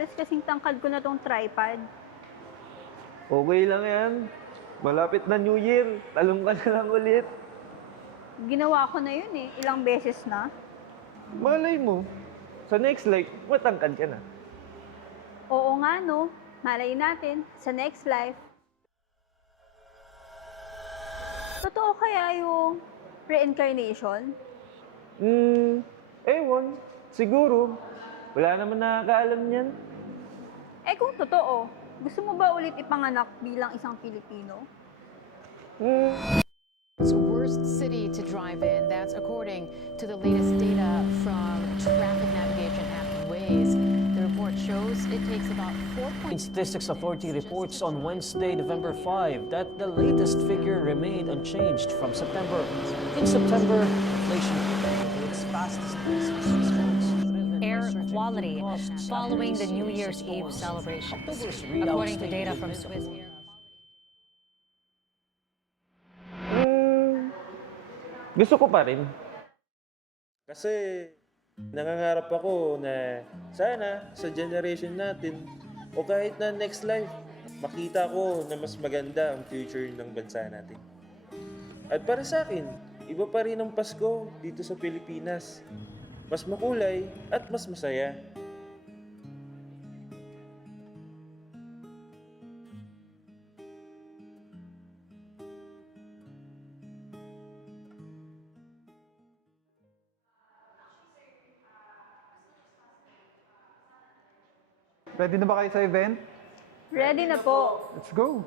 Halos kasing tangkad ko na tong tripod. Okay lang yan. Malapit na New Year. Talong ka na lang ulit. Ginawa ko na yun eh, ilang beses na. Malay mo. Sa next life, matangkad ka na. Oo nga no, malay natin, sa next life. Totoo kaya yung reincarnation? Ewan. Siguro. Wala naman nakakaalam niyan. Eh kung totoo, gusto mo ba ulit ipanganak bilang isang Pilipino? It's worst city to drive in. That's according to the latest data from traffic navigation app Waze. The report shows it takes about 4. Statistics Authority reports on Wednesday, November 5, that the latest figure remained unchanged from September. In September, inflation peaked to its fastest pace in 6 months, driven by Air surging quality food costs, following the New increasing Year's Eve costs. celebrations. October's readout According to stated data from that Swiss Air. Gusto ko pa rin. Kasi nangangarap ako na sana sa generation natin o kahit na next life, makita ko na mas maganda ang future ng bansa natin. At para sa akin, iba pa rin ang Pasko dito sa Pilipinas. Mas makulay at mas masaya. Ready na ba kayo sa event? Ready na po. Let's go!